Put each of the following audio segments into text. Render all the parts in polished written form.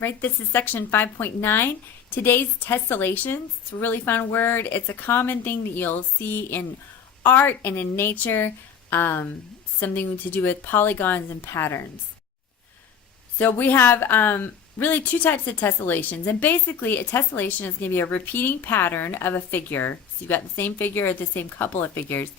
Right, this is section 5.9. Today's tessellations. It's a really fun word. It's a common thing that you'll see in art and in nature, something to do with polygons and patterns. So we have really two types of tessellations, and basically a tessellation is going to be a repeating pattern of a figure. So you've got the same figure or the same couple of figures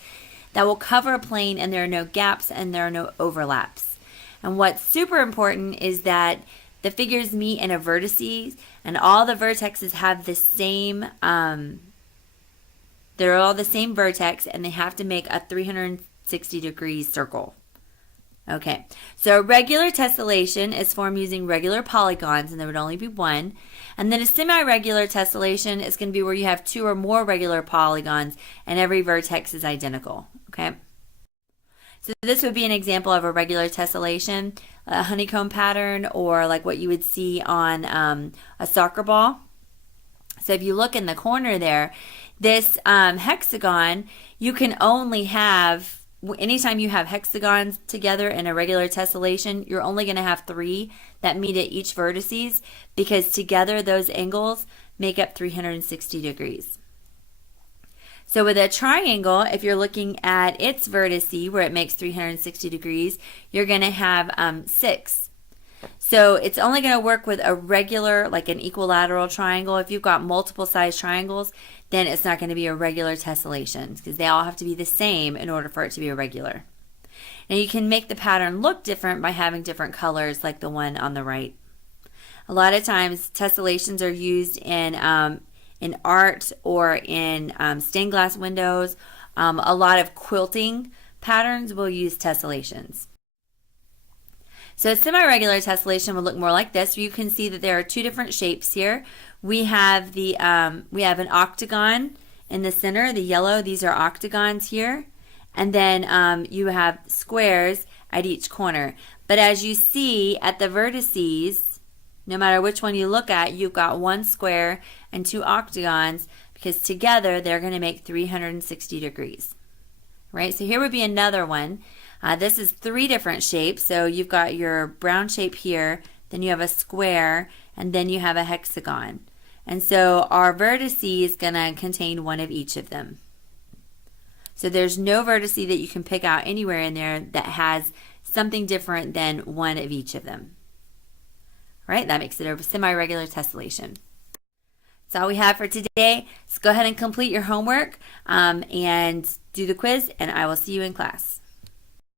that will cover a plane, and there are no gaps and there are no overlaps. And what's super important is that the figures meet in a vertices, and all the vertexes have the same, they're all the same vertex, and they have to make a 360-degree circle. Okay, so a regular tessellation is formed using regular polygons, and there would only be one. And then a semi-regular tessellation is going to be where you have two or more regular polygons, and every vertex is identical. Okay. So this would be an example of a regular tessellation, a honeycomb pattern, or like what you would see on a soccer ball. So if you look in the corner there, this hexagon, you can only have, anytime you have hexagons together in a regular tessellation, you're only going to have three that meet at each vertices, because together those angles make up 360 degrees. So with a triangle, if you're looking at its vertice where it makes 360 degrees, you're going to have 6. So it's only going to work with a regular, like an equilateral triangle. If you've got multiple size triangles, then it's not going to be a regular tessellation, because they all have to be the same in order for it to be a regular. Now you can make the pattern look different by having different colors, like the one on the right. A lot of times tessellations are used in art or in stained glass windows. A lot of quilting patterns will use tessellations. So a semi-regular tessellation would look more like this. You can see that there are two different shapes here. We have an octagon in the center, the yellow. These are octagons here, and then you have squares at each corner. But as you see at the vertices, no matter which one you look at, you've got one square and two octagons, because together they're going to make 360 degrees. Right? So here would be another one. This is 3 different shapes. So you've got your brown shape here, then you have a square, and then you have a hexagon. And so our vertice is going to contain one of each of them. So there's no vertice that you can pick out anywhere in there that has something different than one of each of them. Right? That makes it a semi-regular tessellation. That's all we have for today. So go ahead and complete your homework and do the quiz, and I will see you in class.